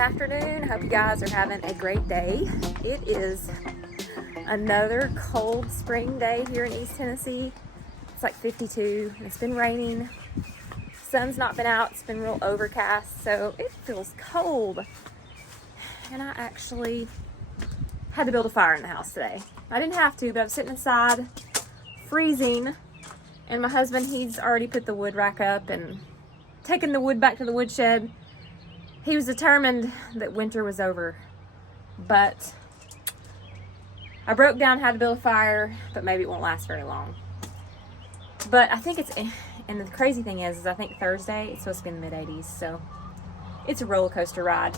afternoon. Hope you guys are having a great day. It is another cold spring day here in East Tennessee. It's like 52 and it's been raining. Sun's not been out. It's been real overcast, so it feels cold. And I actually had to build a fire in the house today. I didn't have to, but I was sitting inside freezing, and my husband, he's already put the wood rack up and taken the wood back to the woodshed. He was determined that winter was over, but I broke down how to build a fire, but maybe it won't last very long. But I think it's, and the crazy thing is I think Thursday it's supposed to be in the mid-80s, so it's a roller coaster ride.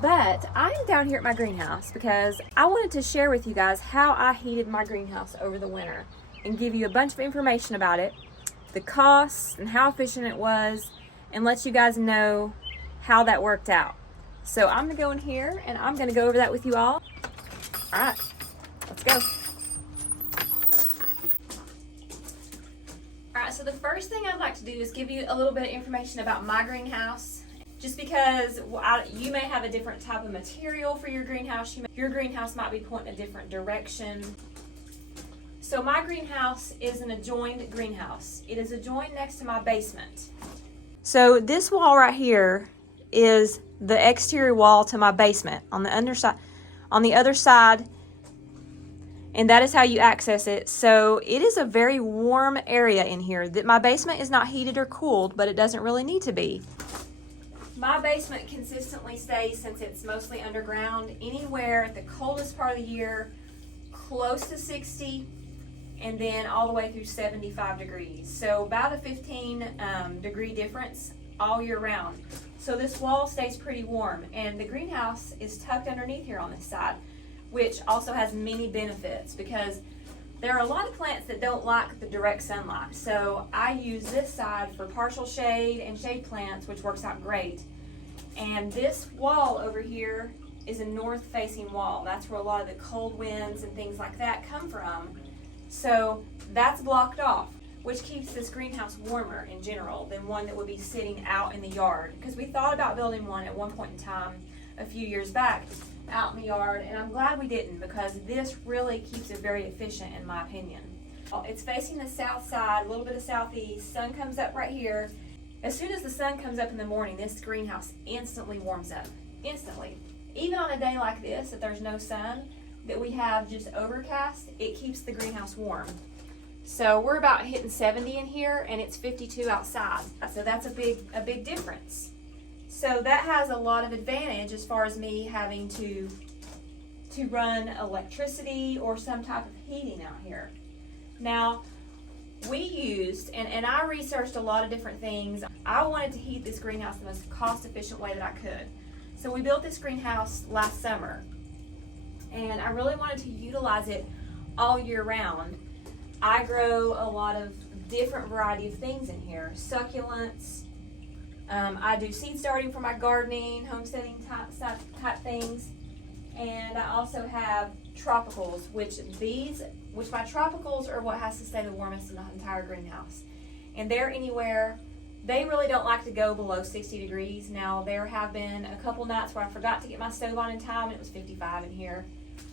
But I'm down here at my greenhouse because I wanted to share with you guys how I heated my greenhouse over the winter and give you a bunch of information about it, the costs and how efficient it was, and let you guys know how that worked out. So I'm gonna go in here and I'm gonna go over that with you all. All right, let's go. All right, so the first thing I'd like to do is give you a little bit of information about my greenhouse. Just because you may have a different type of material for your greenhouse. Your greenhouse might be pointing a different direction. So my greenhouse is an adjoined greenhouse. It is adjoined next to my basement. So this wall right here is the exterior wall to my basement on the underside, on the other side, and that is how you access it. So it is a very warm area in here. That my basement is not heated or cooled, but it doesn't really need to be. My basement consistently stays, since it's mostly underground, anywhere at the coldest part of the year, close to 60, and then all the way through 75 degrees. So about a 15 degree difference all year round. So this wall stays pretty warm, and the greenhouse is tucked underneath here on this side, which also has many benefits because there are a lot of plants that don't like the direct sunlight. So I use this side for partial shade and shade plants, which works out great. And this wall over here is a north-facing wall. That's where a lot of the cold winds and things like that come from. So that's blocked off, which keeps this greenhouse warmer in general than one that would be sitting out in the yard. Because we thought about building one at one point in time a few years back out in the yard, and I'm glad we didn't, because this really keeps it very efficient in my opinion. It's facing the south side, a little bit of southeast. Sun comes up right here. As soon as the sun comes up in the morning, this greenhouse instantly warms up. Instantly. Even on a day like this, if there's no sun, that we have just overcast, it keeps the greenhouse warm. So we're about hitting 70 in here, and it's 52 outside. So that's a big difference. So that has a lot of advantage as far as me having to run electricity or some type of heating out here. Now, we used, and I researched a lot of different things. I wanted to heat this greenhouse the most cost-efficient way that I could. So we built this greenhouse last summer, and I really wanted to utilize it all year round. I grow a lot of different variety of things in here, succulents. I do seed starting for my gardening, homesteading type things, and I also have tropicals, which my tropicals are what has to stay the warmest in the entire greenhouse. And they're anywhere, they really don't like to go below 60 degrees. Now, there have been a couple nights where I forgot to get my stove on in time, and it was 55 in here,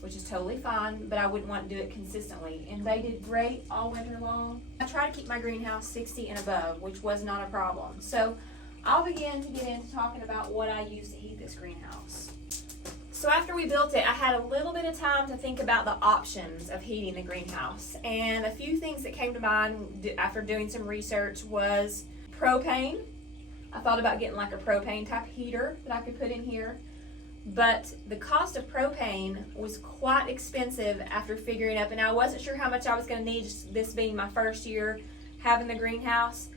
which is totally fine, but I wouldn't want to do it consistently. And they did great all winter long. I try to keep my greenhouse 60 and above, which was not a problem. So I'll begin to get into talking about what I use to heat this greenhouse. So after we built it, I had a little bit of time to think about the options of heating the greenhouse. And a few things that came to mind after doing some research was propane. I thought about getting like a propane type heater that I could put in here. But the cost of propane was quite expensive after figuring up, and I wasn't sure how much I was going to need, this being my first year having the greenhouse,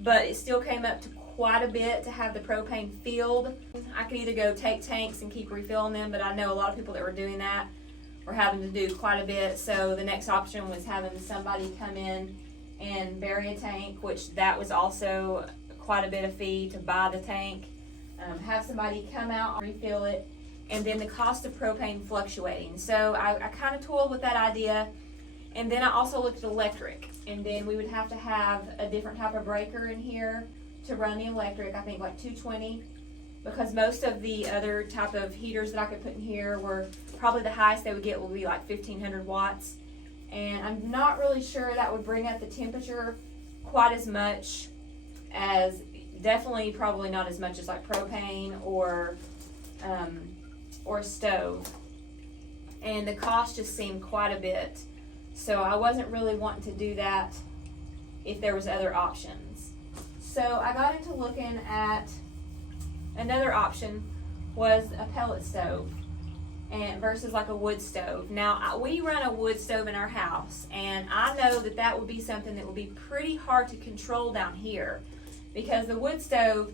but it still came up to quite a bit to have the propane filled. I could either go take tanks and keep refilling them, but I know a lot of people that were doing that were having to do quite a bit, so the next option was having somebody come in and bury a tank, which that was also quite a bit of fee to buy the tank. Have somebody come out, refill it, and then the cost of propane fluctuating. So I kind of toyed with that idea, and then I also looked at electric, and then we would have to have a different type of breaker in here to run the electric, I think like 220, because most of the other type of heaters that I could put in here were probably the highest they would get will be like 1500 watts. And I'm not really sure that would bring up the temperature quite as much as, definitely probably not as much as like propane or stove. And the cost just seemed quite a bit. So I wasn't really wanting to do that if there was other options. So I got into looking at another option was a pellet stove and versus like a wood stove. Now we run a wood stove in our house, and I know that that would be something that would be pretty hard to control down here, because the wood stove,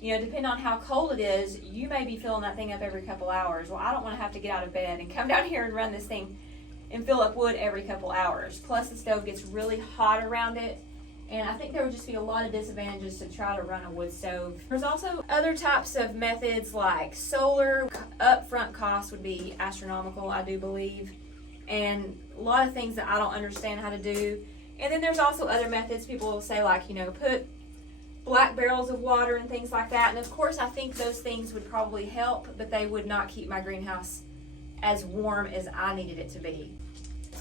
you know, depending on how cold it is, you may be filling that thing up every couple hours. Well, I don't want to have to get out of bed and come down here and run this thing and fill up wood every couple hours. Plus the stove gets really hot around it, and I think there would just be a lot of disadvantages to try to run a wood stove. There's also other types of methods like solar. Upfront cost would be astronomical, I do believe, and a lot of things that I don't understand how to do. And then there's also other methods. People will say, like, you know, put black barrels of water and things like that. And of course I think those things would probably help, but they would not keep my greenhouse as warm as I needed it to be.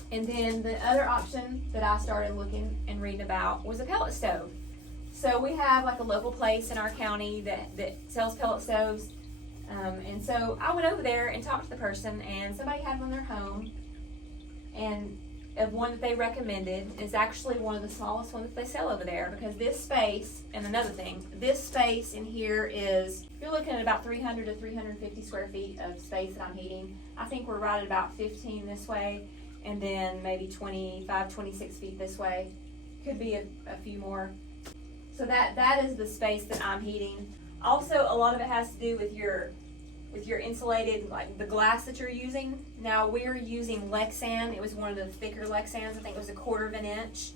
And then the other option that I started looking and reading about was a pellet stove. So we have like a local place in our county that sells pellet stoves. And so I went over there and talked to the person, and somebody had one in their home, and of one that they recommended is actually one of the smallest ones that they sell over there, because this space, and another thing, this space in here is, you're looking at about 300 to 350 square feet of space that I'm heating. I think we're right at about 15 this way, and then maybe 25, 26 feet this way. Could be a few more. So that is the space that I'm heating. Also, a lot of it has to do with your insulated, like the glass that you're using. Now we're using Lexan. It was one of the thicker Lexans. I think it was 1/4 of an inch.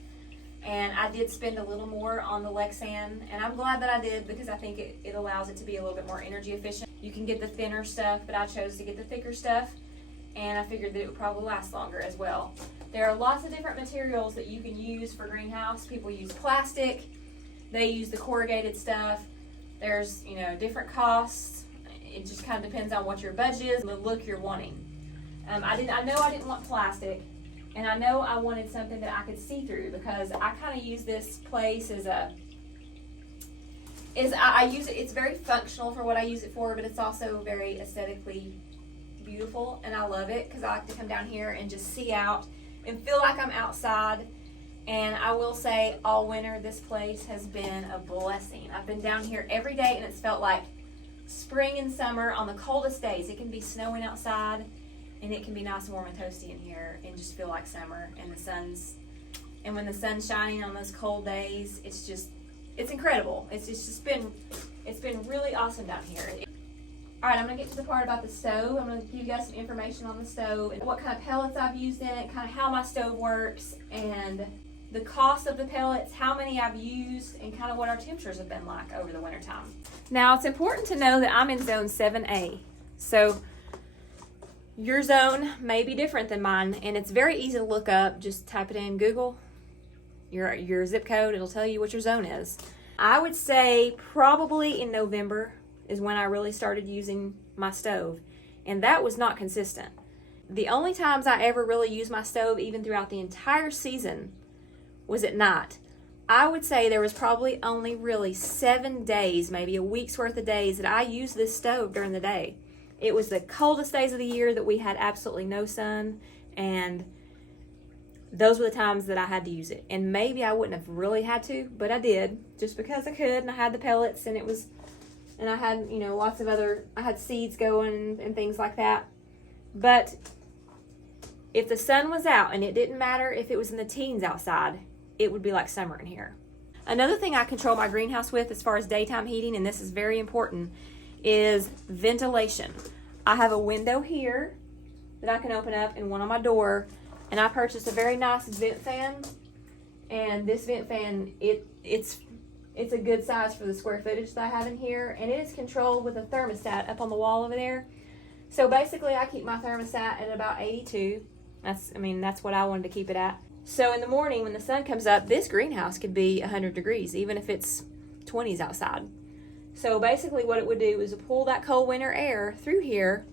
And I did spend a little more on the Lexan, and I'm glad that I did, because I think it allows it to be a little bit more energy efficient. You can get the thinner stuff, but I chose to get the thicker stuff, and I figured that it would probably last longer as well. There are lots of different materials that you can use for greenhouse. People use plastic. They use the corrugated stuff. There's, you know, different costs. It just kind of depends on what your budget is and the look you're wanting. I know I didn't want plastic, and I know I wanted something that I could see through, because I kind of use this place as I use it. It's very functional for what I use it for, but it's also very aesthetically beautiful, and I love it because I like to come down here and just see out and feel like I'm outside. And I will say, all winter this place has been a blessing. I've been down here every day, and it's felt like spring and summer on the coldest days. It can be snowing outside, and it can be nice and warm and toasty in here and just feel like summer. And when the sun's shining on those cold days, it's incredible. It's been really awesome down here. All right, I'm gonna get to the part about the stove. I'm gonna give you guys some information on the stove and what kind of pellets I've used in it, kind of how my stove works, and the cost of the pellets, how many I've used, and kind of what our temperatures have been like over the winter time. Now, it's important to know that I'm in zone 7A. So your zone may be different than mine, and it's very easy to look up. Just type it in Google, your zip code, it'll tell you what your zone is. I would say probably in November is when I really started using my stove, and that was not consistent. The only times I ever really used my stove, even throughout the entire season, was at night. I would say there was probably only really 7 days, maybe a week's worth of days, that I used this stove during the day. It was the coldest days of the year that we had absolutely no sun, and those were the times that I had to use it. And maybe I wouldn't have really had to, but I did, just because I could, and I had the pellets, and I had, you know, lots of other, I had seeds going and things like that. But if the sun was out, and it didn't matter if it was in the teens outside, it would be like summer in here. Another thing I control my greenhouse with as far as daytime heating, and this is very important, is ventilation. I have a window here that I can open up and one on my door, and I purchased a very nice vent fan. And this vent fan, it's a good size for the square footage that I have in here, and it is controlled with a thermostat up on the wall over there. So basically I keep my thermostat at about 82. That's what I wanted to keep it at. So in the morning when the sun comes up, this greenhouse could be 100 degrees, even if it's 20s outside. So basically what it would do is pull that cold winter air through here,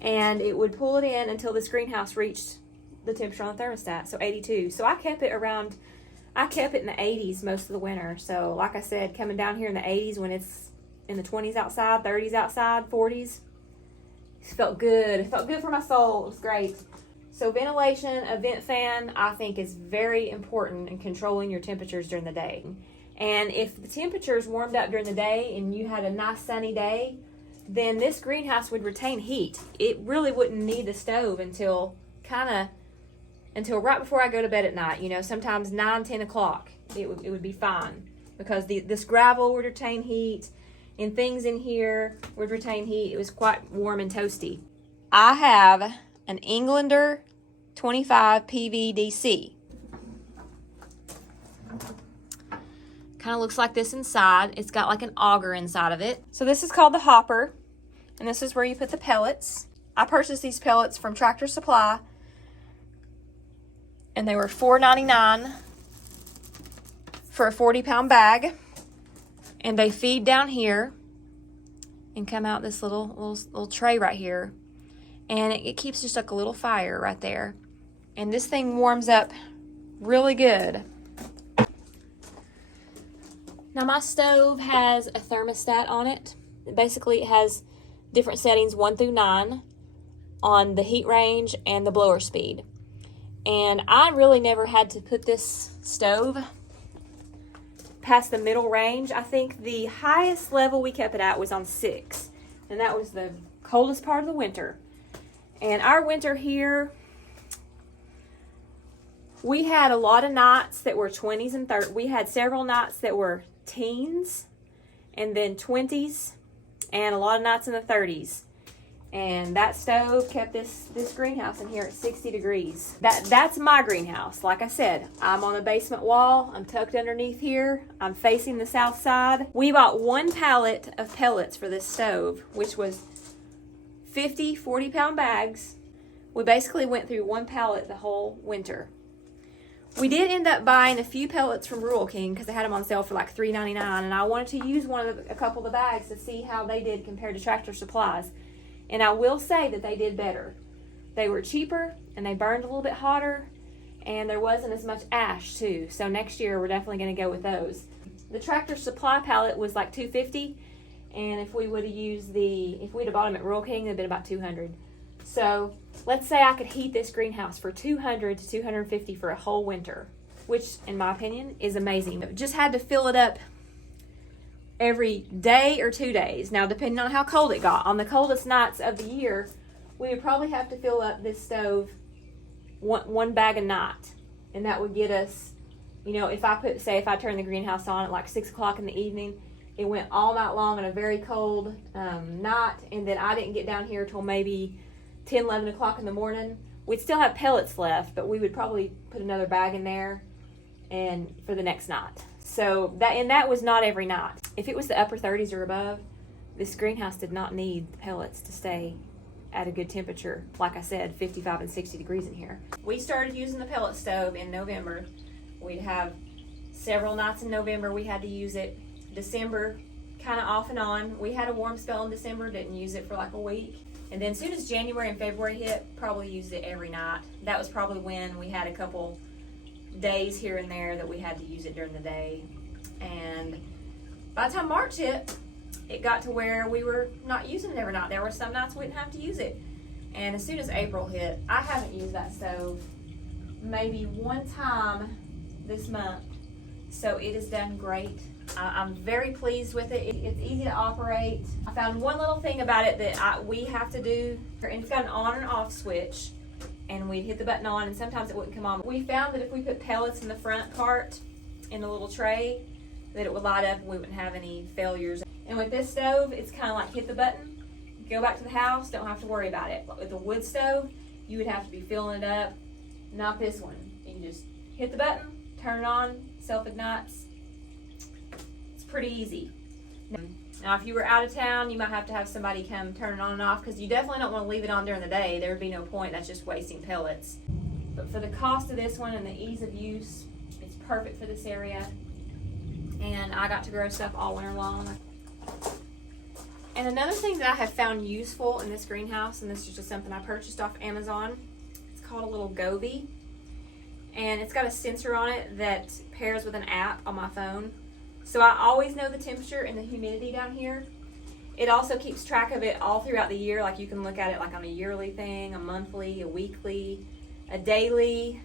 and it would pull it in until this greenhouse reached the temperature on the thermostat, so 82. So I kept it in the 80s most of the winter. So like I said, coming down here in the 80s when it's in the 20s outside, 30s outside, 40s, it felt good. It felt good for my soul. It was great. So ventilation, a vent fan, I think is very important in controlling your temperatures during the day. And if the temperatures warmed up during the day and you had a nice sunny day, then this greenhouse would retain heat. It really wouldn't need the stove until right before I go to bed at night. You know, sometimes 9, 10 o'clock, it would be fine, because this gravel would retain heat and things in here would retain heat. It was quite warm and toasty. I have an Englander 25 PVDC. Kind of looks like this inside. It's got like an auger inside of it. So this is called the hopper, and this is where you put the pellets. I purchased these pellets from Tractor Supply, and they were $4.99 for a 40-pound bag. And they feed down here and come out this little tray right here. And it keeps just like a little fire right there. And this thing warms up really good. Now my stove has a thermostat on it. Basically it has different settings, 1 through 9, on the heat range and the blower speed. And I really never had to put this stove past the middle range. I think the highest level we kept it at was on 6. And that was the coldest part of the winter. And our winter here, we had a lot of nights that were 20s and 30s. We had several nights that were teens and then 20s, and a lot of nights in the 30s. And that stove kept this greenhouse in here at 60 degrees. That's my greenhouse. Like I said, I'm on the basement wall. I'm tucked underneath here. I'm facing the south side. We bought 1 pallet of pellets for this stove, which was 50 40-pound bags. We basically went through 1 pallet the whole winter. We did end up buying a few pellets from Rural King because they had them on sale for like $3.99, and I wanted to use a couple of the bags to see how they did compared to Tractor Supply's. And I will say that they did better. They were cheaper, and they burned a little bit hotter, and there wasn't as much ash too. So next year we're definitely going to go with those. The Tractor Supply pallet was like $2.50, and if we'd have bought them at Rural King, it'd been about $200. So let's say I could heat this greenhouse for $200 to $250 for a whole winter, which in my opinion is amazing. Just had to fill it up every day or 2 days. Now, depending on how cold it got, on the coldest nights of the year, we would probably have to fill up this stove one bag a night, and that would get us, you know, if I turn the greenhouse on at like 6 o'clock in the evening, it went all night long on a very cold night, and then I didn't get down here till maybe 10, 11 o'clock in the morning. We'd still have pellets left, but we would probably put another bag in there and for the next night. So that was not every night. If it was the upper 30s or above, this greenhouse did not need the pellets to stay at a good temperature. Like I said, 55 and 60 degrees in here. We started using the pellet stove in November. We'd have several nights in November we had to use it. December, kind of off and on. We had a warm spell in December, didn't use it for like a week. And then as soon as January and February hit, probably used it every night. That was probably when we had a couple days here and there that we had to use it during the day. And by the time March hit, it got to where we were not using it every night. There were some nights we didn't have to use it. And as soon as April hit, I haven't used that stove maybe 1 time this month. So it has done great. I'm very pleased with it. It's easy to operate. I found one little thing about it that we have to do, and it's got an on and off switch, and we'd hit the button on and sometimes it wouldn't come on. We found that if we put pellets in the front part in the little tray, that it would light up and we wouldn't have any failures. And with this stove, it's kind of like hit the button, go back to the house, don't have to worry about it. But with the wood stove, you would have to be filling it up. Not this one. You can just hit the button, turn it on, self-ignites. It's pretty easy. Now, if you were out of town, you might have to have somebody come turn it on and off, because you definitely don't want to leave it on during the day. There would be no point. That's just wasting pellets. But for the cost of this one and the ease of use, it's perfect for this area. And I got to grow stuff all winter long. And another thing that I have found useful in this greenhouse, and this is just something I purchased off Amazon, it's called a little Goby. And it's got a sensor on it that pairs with an app on my phone. So I always know the temperature and the humidity down here. It also keeps track of it all throughout the year. Like you can look at it like on a yearly thing, a monthly, a weekly, a daily,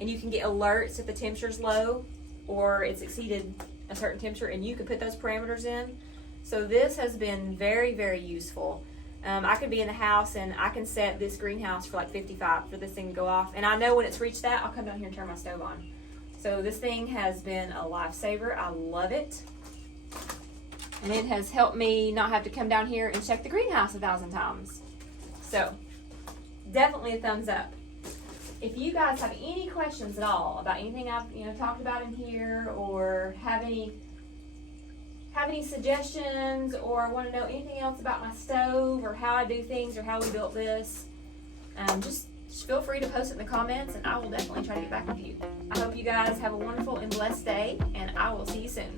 and you can get alerts if the temperature's low or it's exceeded a certain temperature, and you can put those parameters in. So this has been very, very useful. I could be in the house and I can set this greenhouse for like 55 for this thing to go off. And I know when it's reached that, I'll come down here and turn my stove on. So this thing has been a lifesaver. I love it. And it has helped me not have to come down here and check the greenhouse 1,000 times. So definitely a thumbs up. If you guys have any questions at all about anything I've talked about in here, or have any suggestions, or want to know anything else about my stove or how I do things or how we built this, just feel free to post it in the comments and I will definitely try to get back with you. I hope you guys have a wonderful and blessed day, and I will see you soon.